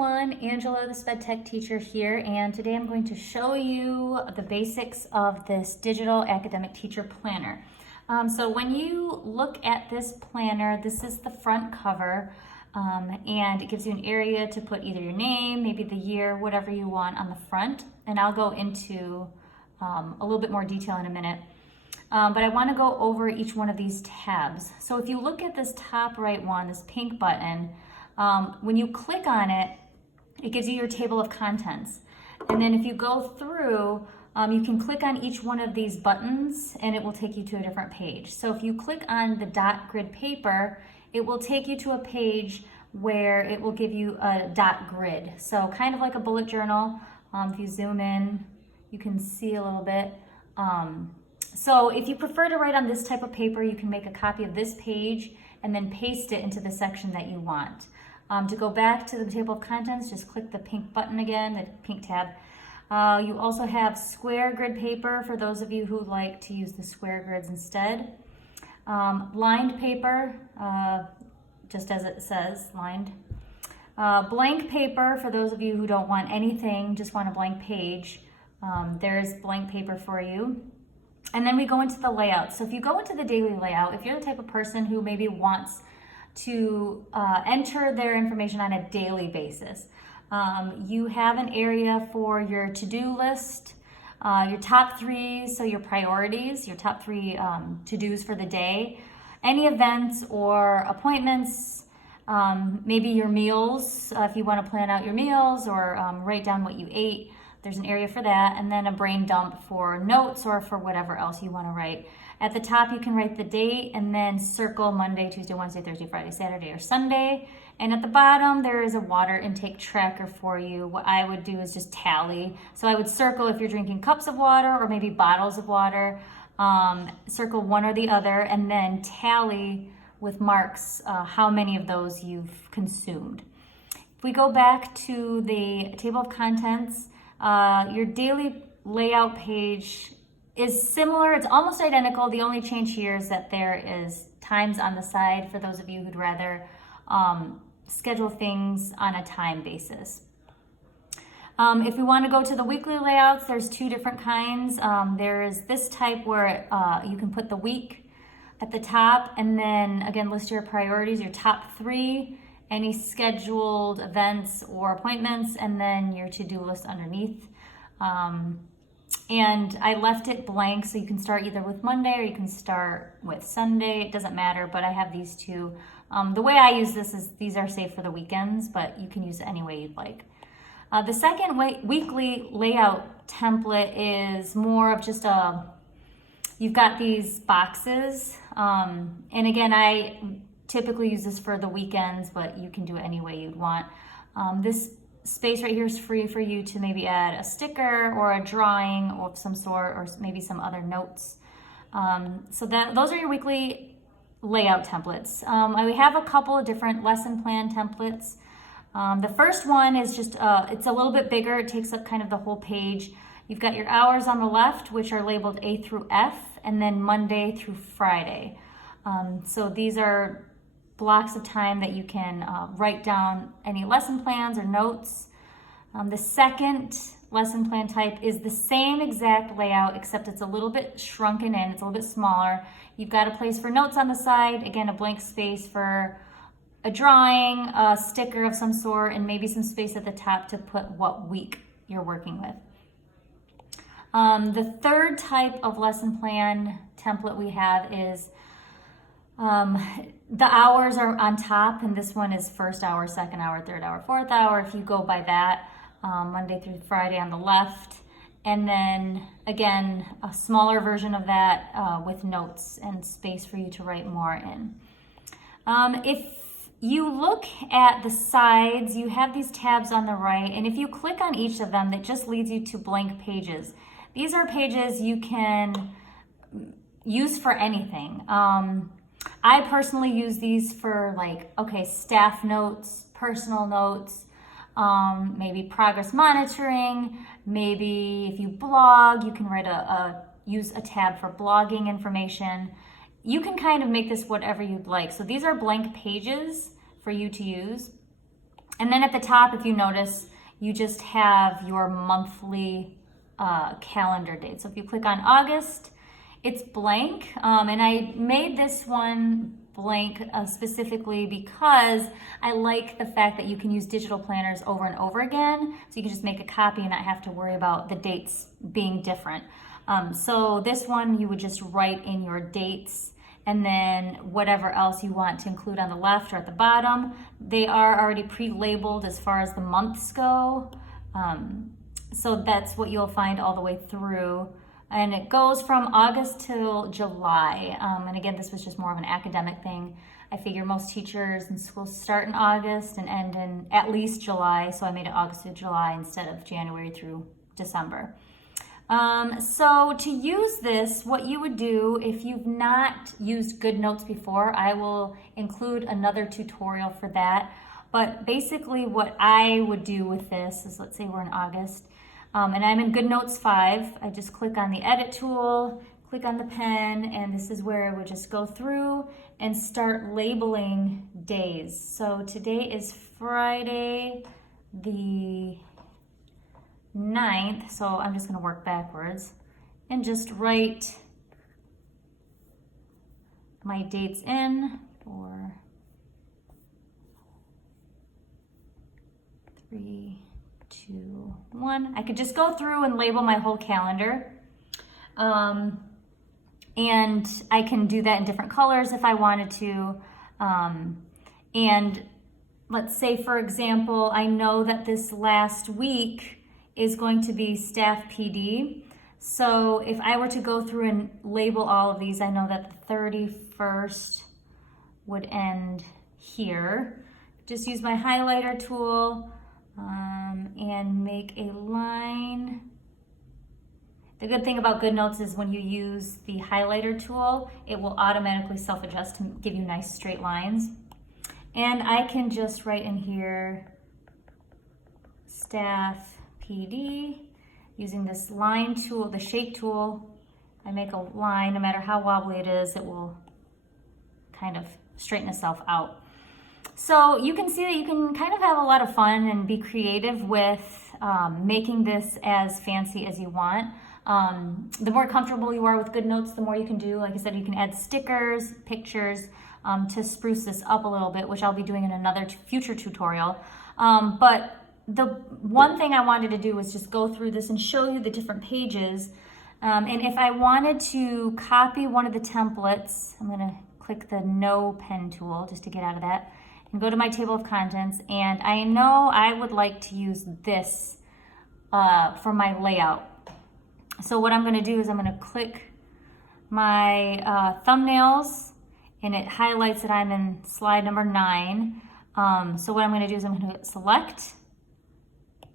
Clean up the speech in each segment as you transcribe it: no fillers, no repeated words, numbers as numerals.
everyone, Angela, the SpEd Tech teacher here, and today I'm going to show you the basics of this digital academic teacher planner. So when you look at this planner, this is the front cover, and it gives you an area to put either your name, maybe the year, whatever you want on the front, and I'll go into a little bit more detail in a minute. But I want to go over each one of these tabs. So if you look at this top right one, this pink button, when you click on it, it gives you your table of contents. And then if you go through, you can click on each one of these buttons and it will take you to a different page. So if you click on the dot grid paper, it will take you to a page where it will give you a dot grid. So kind of like a bullet journal. If you zoom in, you can see a little bit. So if you prefer to write on this type of paper, you can make a copy of this page and then paste it into the section that you want. To go back to the table of contents, just click the pink button again, the pink tab. You also have square grid paper for those of you who like to use the square grids instead. Lined paper, just as it says, lined. Blank paper for those of you who don't want anything, just want a blank page. There's blank paper for you. And then we go into the layout. So if you go into the daily layout, if you're the type of person who maybe wants to enter their information on a daily basis, you have an area for your to-do list, your top three, so your priorities, your top three to-dos for the day, any events or appointments, maybe your meals, if you want to plan out your meals or write down what you ate. There's an area for that, and then a brain dump for notes or for whatever else you want to write. At the top, you can write the date and then circle Monday, Tuesday, Wednesday, Thursday, Friday, Saturday, or Sunday. And at the bottom, there is a water intake tracker for you. What I would do is just tally. So I would circle if you're drinking cups of water or maybe bottles of water, circle one or the other, and then tally with marks how many of those you've consumed. If we go back to the table of contents, your daily layout page is similar. It's almost identical. The only change here is that there is times on the side for those of you who'd rather schedule things on a time basis. If we want to go to the weekly layouts, there's two different kinds. There's this type where you can put the week at the top and then again list your priorities, your top three, any scheduled events or appointments, and then your to-do list underneath. And I left it blank, so you can start either with Monday or you can start with Sunday. It doesn't matter, but I have these two. The way I use this is these are saved for the weekends, but you can use it any way you'd like. The second weekly layout template is more of just you've got these boxes. And again, I typically use this for the weekends, but you can do it any way you'd want. This space right here is free for you to maybe add a sticker or a drawing of some sort, or maybe some other notes. So those are your weekly layout templates. We have a couple of different lesson plan templates. The first one is just, it's a little bit bigger. It takes up kind of the whole page. You've got your hours on the left, which are labeled A through F, and then Monday through Friday. So these are blocks of time that you can write down any lesson plans or notes. The second lesson plan type is the same exact layout, except it's a little bit shrunken in, it's a little bit smaller. You've got a place for notes on the side, again, a blank space for a drawing, a sticker of some sort, and maybe some space at the top to put what week you're working with. The third type of lesson plan template we have is the hours are on top, and this one is first hour, second hour, third hour, fourth hour, if you go by that, Monday through Friday on the left. And then again, a smaller version of that with notes and space for you to write more in. If you look at the sides, you have these tabs on the right, and if you click on each of them, that just leads you to blank pages. These are pages you can use for anything. I personally use these for staff notes, personal notes, maybe progress monitoring, maybe if you blog, you can write use a tab for blogging information. You can kind of make this whatever you'd like. So these are blank pages for you to use. And then at the top, if you notice, you just have your monthly calendar date. So if you click on August, it's blank. And I made this one blank specifically because I like the fact that you can use digital planners over and over again. So you can just make a copy and not have to worry about the dates being different. So this one, you would just write in your dates and then whatever else you want to include on the left or at the bottom. They are already pre-labeled as far as the months go. So that's what you'll find all the way through. And it goes from August till July. And again, this was just more of an academic thing. I figure most teachers in schools start in August and end in at least July. So I made it August to July instead of January through December. So to use this, what you would do if you've not used GoodNotes before, I will include another tutorial for that. But basically what I would do with this is, let's say we're in August, and I'm in GoodNotes 5. I just click on the edit tool, click on the pen, and this is where I would just go through and start labeling days. So today is Friday the 9th, so I'm just going to work backwards and just write my dates in for 3, 2, 1. I could just go through and label my whole calendar. And I can do that in different colors if I wanted to. And let's say, for example, I know that this last week is going to be staff PD. So if I were to go through and label all of these, I know that the 31st would end here. Just use my highlighter tool and make a line. The good thing about GoodNotes is when you use the highlighter tool, it will automatically self-adjust to give you nice straight lines. And I can just write in here, staff PD, using this line tool, the shape tool. I make a line, no matter how wobbly it is, it will kind of straighten itself out. So you can see that you can kind of have a lot of fun and be creative with making this as fancy as you want. The more comfortable you are with GoodNotes, the more you can do. Like I said, you can add stickers, pictures to spruce this up a little bit, which I'll be doing in another future tutorial. But the one thing I wanted to do was just go through this and show you the different pages. And if I wanted to copy one of the templates, I'm going to click the No Pen tool just to get out of that and go to my table of contents. And I know I would like to use this for my layout. So what I'm going to do is I'm going to click my thumbnails, and it highlights that I'm in slide number 9. So what I'm going to do is I'm going to select,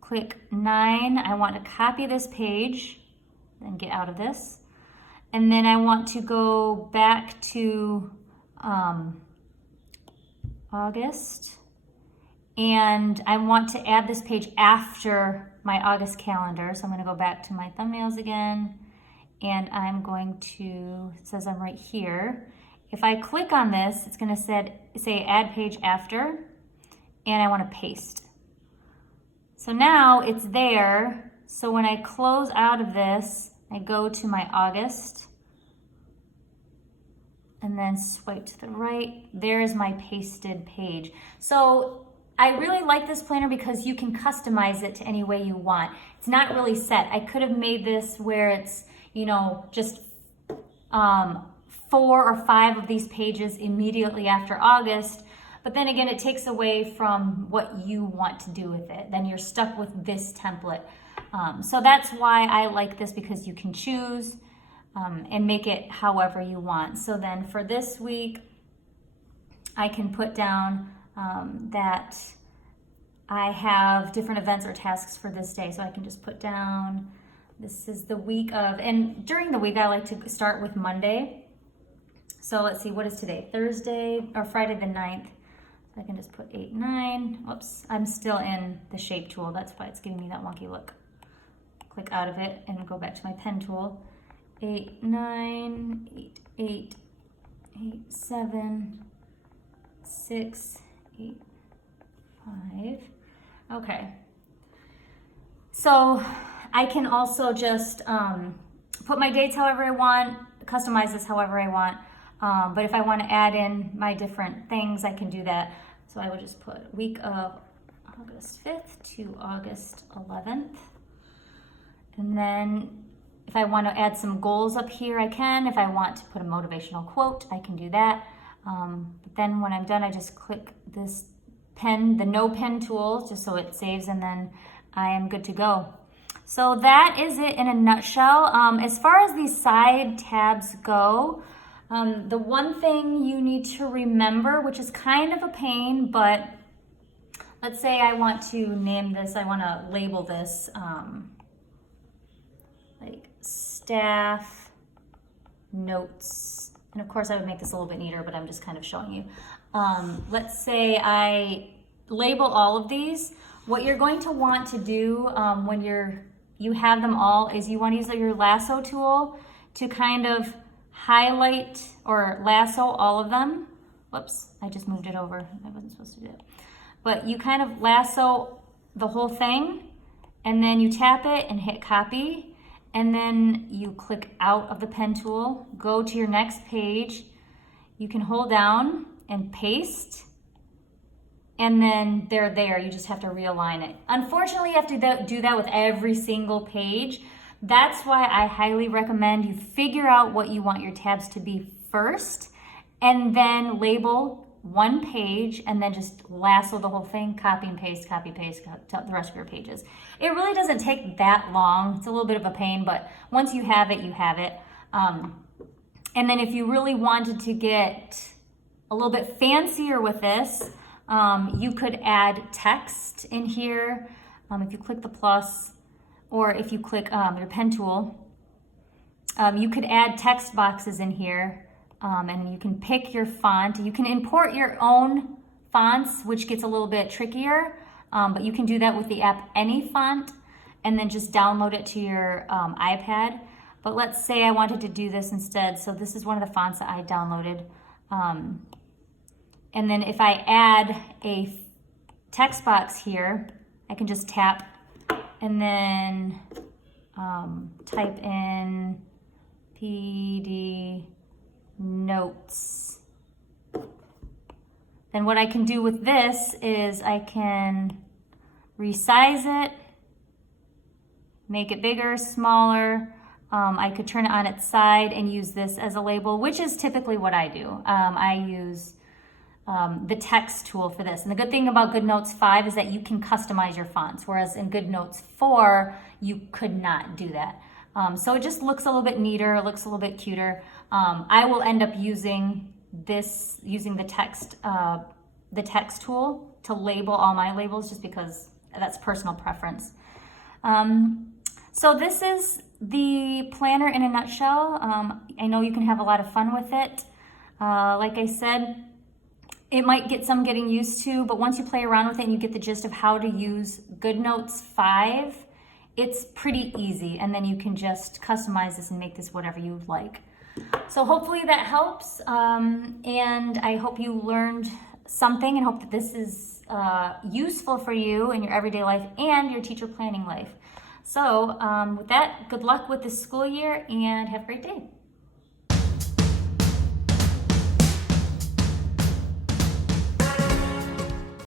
click 9. I want to copy this page and get out of this. And then I want to go back to August. And I want to add this page after my August calendar. So I'm going to go back to my thumbnails again. And I'm going to, it says I'm right here. If I click on this, it's going to say add page after. And I want to paste. So now it's there. So when I close out of this, I go to my August and then swipe to the right. There's my pasted page. So I really like this planner because you can customize it to any way you want. It's not really set. I could have made this where it's, you know, just 4 or 5 of these pages immediately after August. But then again, it takes away from what you want to do with it. Then you're stuck with this template. So that's why I like this, because you can choose and make it however you want. So then for this week, I can put down that I have different events or tasks for this day. So I can just put down, this is the week of, and during the week, I like to start with Monday. So let's see, what is today? Thursday or Friday the 9th. I can just put 8, 9. Whoops, I'm still in the shape tool. That's why it's giving me that wonky look. Click out of it and go back to my pen tool. 8, 9, 8, 8, 8, 7, 6, 8, 5. Okay. So I can also just put my dates however I want, customize this however I want. But if I want to add in my different things, I can do that. So I would just put week of August 5th to August 11th. And then if I want to add some goals up here, I can. If I want to put a motivational quote, I can do that. But then when I'm done, I just click this pen, the no pen tool, just so it saves, and then I am good to go. So that is it in a nutshell. As far as these side tabs go, the one thing you need to remember, which is kind of a pain, but let's say I want to name this, I want to label this like staff notes. And of course I would make this a little bit neater, but I'm just kind of showing you. Let's say I label all of these. What you're going to want to do when you have them all is you want to use your lasso tool to kind of highlight or lasso all of them. Whoops, I just moved it over. I wasn't supposed to do that. But you kind of lasso the whole thing, and then you tap it and hit copy, and then you click out of the pen tool, go to your next page. You can hold down and paste, and then they're there. You just have to realign it. Unfortunately, you have to do that with every single page. That's why I highly recommend you figure out what you want your tabs to be first, and then label one page, and then just lasso the whole thing, copy and paste, the rest of your pages. It really doesn't take that long. It's a little bit of a pain, but once you have it, you have it. And then if you really wanted to get a little bit fancier with this, you could add text in here. If you click the plus, or if you click your pen tool, you could add text boxes in here, and you can pick your font. You can import your own fonts, which gets a little bit trickier, but you can do that with the app Any Font, and then just download it to your iPad. But let's say I wanted to do this instead. So this is one of the fonts that I downloaded. And then if I add a text box here, I can just tap and then type in PD notes. Then what I can do with this is I can resize it, make it bigger, smaller. I could turn it on its side and use this as a label, which is typically what I do. I use the text tool for this. And the good thing about GoodNotes 5 is that you can customize your fonts, whereas in GoodNotes 4, you could not do that. So it just looks a little bit neater, it looks a little bit cuter. I will end up using the text tool to label all my labels, just because that's personal preference. So this is the planner in a nutshell. I know you can have a lot of fun with it. Like I said, it might get some getting used to, but once you play around with it and you get the gist of how to use GoodNotes 5, it's pretty easy, and then you can just customize this and make this whatever you like. So hopefully that helps, and I hope you learned something, and hope that this is useful for you in your everyday life and your teacher planning life. So with that, good luck with this school year, and have a great day.